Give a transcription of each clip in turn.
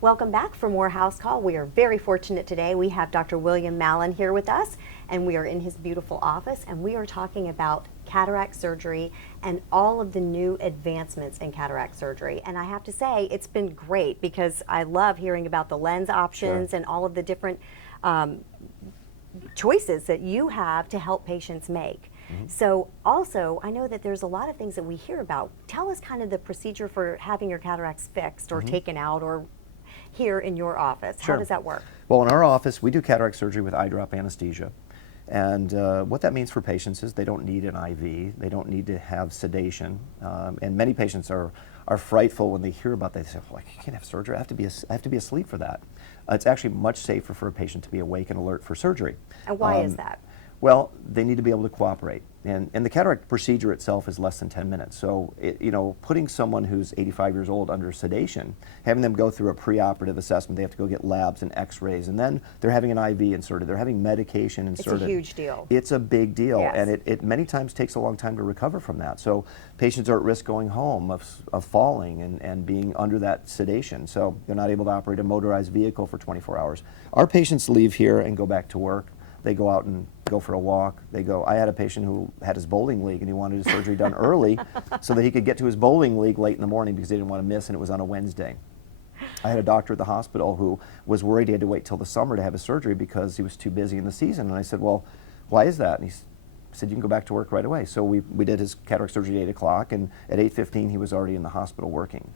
Welcome back for more House Call. We are very fortunate today. We have Dr. William Malon here with us, and we are in his beautiful office, and we are talking about cataract surgery and all of the new advancements in cataract surgery. And I have to say, it's been great because I love hearing about the lens options and all of the different choices that you have to help patients make. So also, I know that there's a lot of things that we hear about. Tell us kind of the procedure for having your cataracts fixed or taken out, or here in your office. How does that work? Well, in our office, we do cataract surgery with eye drop anesthesia. And what that means for patients is they don't need an IV, they don't need to have sedation. And many patients are frightful when they hear about that. They say, well, I can't have surgery, I have to be asleep for that. It's actually much safer for a patient to be awake and alert for surgery. And why is that? Well, they need to be able to cooperate. And the cataract procedure itself is less than 10 minutes. So, putting someone who's 85 years old under sedation, having them go through a preoperative assessment, they have to go get labs and x-rays, and then they're having an IV inserted, they're having medication inserted. It's a huge deal. It's a big deal, Yes. and it many times takes a long time to recover from that. So patients are at risk going home of falling and being under that sedation. So they're not able to operate a motorized vehicle for 24 hours. Our patients leave here and go back to work. They go out and go for a walk. I had a patient who had his bowling league and he wanted his surgery done early so that he could get to his bowling league late in the morning because he didn't want to miss, and it was on a Wednesday. I had a doctor at the hospital who was worried he had to wait till the summer to have his surgery because he was too busy in the season. And I said, well, why is that? And he said, you can go back to work right away. So we did his cataract surgery at 8 o'clock, and at 8:15 he was already in the hospital working.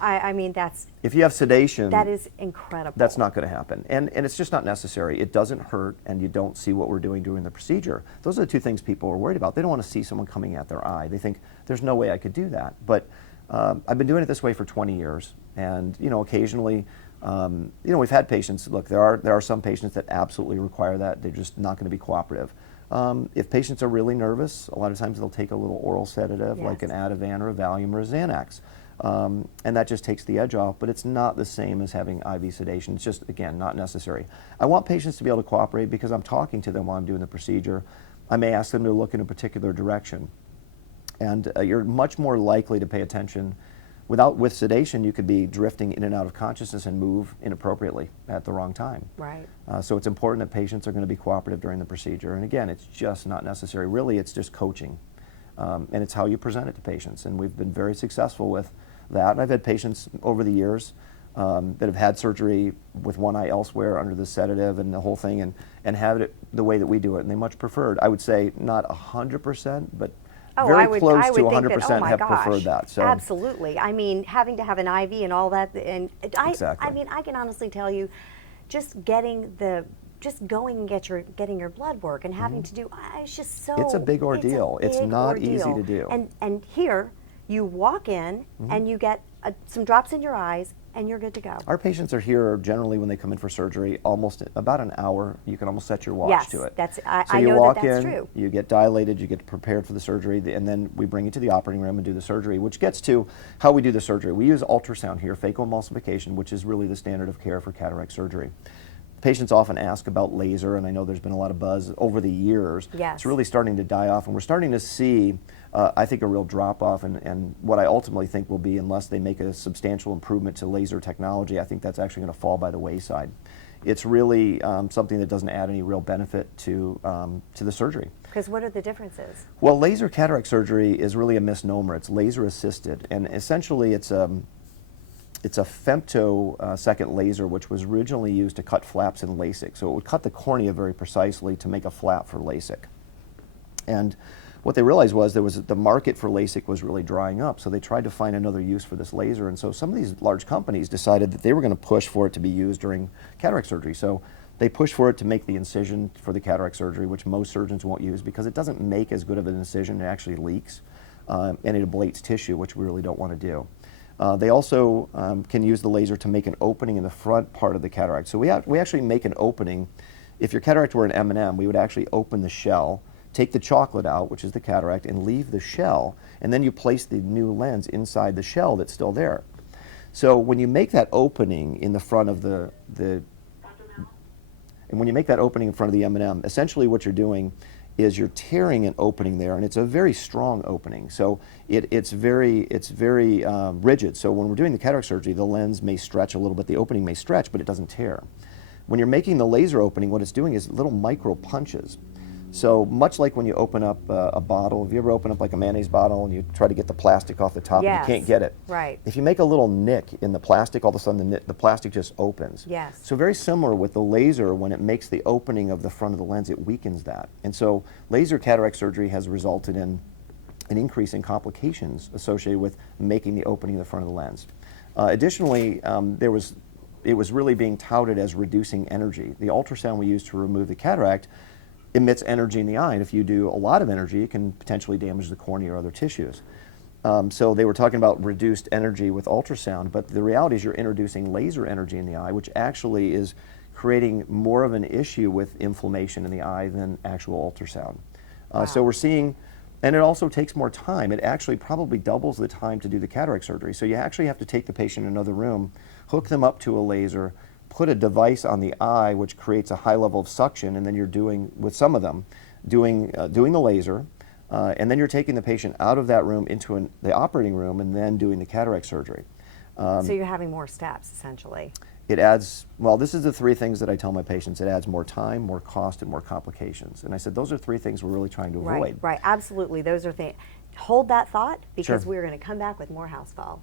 I mean, that's... If you have sedation... That is incredible. That's not going to happen. And it's just not necessary. It doesn't hurt, and you don't see what we're doing during the procedure. Those are the two things people are worried about. They don't want to see someone coming at their eye. They think, there's no way I could do that. But I've been doing it this way for 20 years, and occasionally, we've had patients, look, there are some patients that absolutely require that. They're just not going to be cooperative. If patients are really nervous, a lot of times they'll take a little oral sedative like an Ativan or a Valium or a Xanax. And that just takes the edge off, but it's not the same as having IV sedation. It's just, again, not necessary. I want patients to be able to cooperate because I'm talking to them while I'm doing the procedure. I may ask them to look in a particular direction. And you're much more likely to pay attention. With sedation, you could be drifting in and out of consciousness and move inappropriately at the wrong time. Right. So it's important that patients are going to be cooperative during the procedure. And again, it's just not necessary. Really, it's just coaching. And it's how you present it to patients. And we've been very successful with that. And I've had patients over the years that have had surgery with one eye elsewhere under the sedative and the whole thing, and have it the way that we do it. And they much preferred. I would say not 100%, but very close to 100% have preferred that. So absolutely. I mean, having to have an IV and all that, and exactly. I mean, I can honestly tell you, just going and getting your blood work and having to do, it's just so... It's a big ordeal. It's not easy to do. And here, you walk in and you get some drops in your eyes and you're good to go. Our patients are here generally when they come in for surgery almost about an hour. You can almost set your watch to it. Yes, so I you know walk that's in, true. You get dilated, you get prepared for the surgery, and then we bring you to the operating room and do the surgery, which gets to how we do the surgery. We use ultrasound here, phacoemulsification, which is really the standard of care for cataract surgery. Patients often ask about laser, and I know there's been a lot of buzz over the years. Yes. It's really starting to die off, and we're starting to see, I think, a real drop-off, and what I ultimately think will be, unless they make a substantial improvement to laser technology, I think that's actually going to fall by the wayside. It's really something that doesn't add any real benefit to the surgery. Because what are the differences? Well, laser cataract surgery is really a misnomer. It's laser-assisted, and essentially it's a femtosecond laser, which was originally used to cut flaps in LASIK. So it would cut the cornea very precisely to make a flap for LASIK. And what they realized was the market for LASIK was really drying up, so they tried to find another use for this laser. And so some of these large companies decided that they were going to push for it to be used during cataract surgery. So they pushed for it to make the incision for the cataract surgery, which most surgeons won't use because it doesn't make as good of an incision. It actually leaks, and it ablates tissue, which we really don't want to do. They also can use the laser to make an opening in the front part of the cataract. So we actually make an opening. If your cataract were an M&M, we would actually open the shell, take the chocolate out, which is the cataract, and leave the shell, and then you place the new lens inside the shell that's still there. So when you make that opening in the front of when you make that opening in front of the M&M, essentially what you're doing is you're tearing an opening there, and it's a very strong opening. So it's very rigid. So when we're doing the cataract surgery, the lens may stretch a little bit, the opening may stretch, but it doesn't tear. When you're making the laser opening, what it's doing is little micro punches. So much like when you open up a bottle, have you ever opened up like a mayonnaise bottle and you try to get the plastic off the top and you can't get it? Right. If you make a little nick in the plastic, all of a sudden the plastic just opens. Yes. So very similar with the laser, when it makes the opening of the front of the lens, it weakens that. And so laser cataract surgery has resulted in an increase in complications associated with making the opening of the front of the lens. Additionally, it was really being touted as reducing energy. The ultrasound we use to remove the cataract emits energy in the eye, and if you do a lot of energy, it can potentially damage the cornea or other tissues. So they were talking about reduced energy with ultrasound, but the reality is you're introducing laser energy in the eye, which actually is creating more of an issue with inflammation in the eye than actual ultrasound. Wow. So we're seeing, and it also takes more time. It actually probably doubles the time to do the cataract surgery. So you actually have to take the patient in another room, hook them up to a laser, put a device on the eye which creates a high level of suction, and then you're doing, with some of them, doing the laser, and then you're taking the patient out of that room into the operating room and then doing the cataract surgery. So you're having more steps, essentially. It adds, well, this is the three things that I tell my patients. It adds more time, more cost, and more complications. And I said, those are three things we're really trying to avoid. Right, absolutely. Those are things. Hold that thought, because Sure. we're going to come back with more House Call.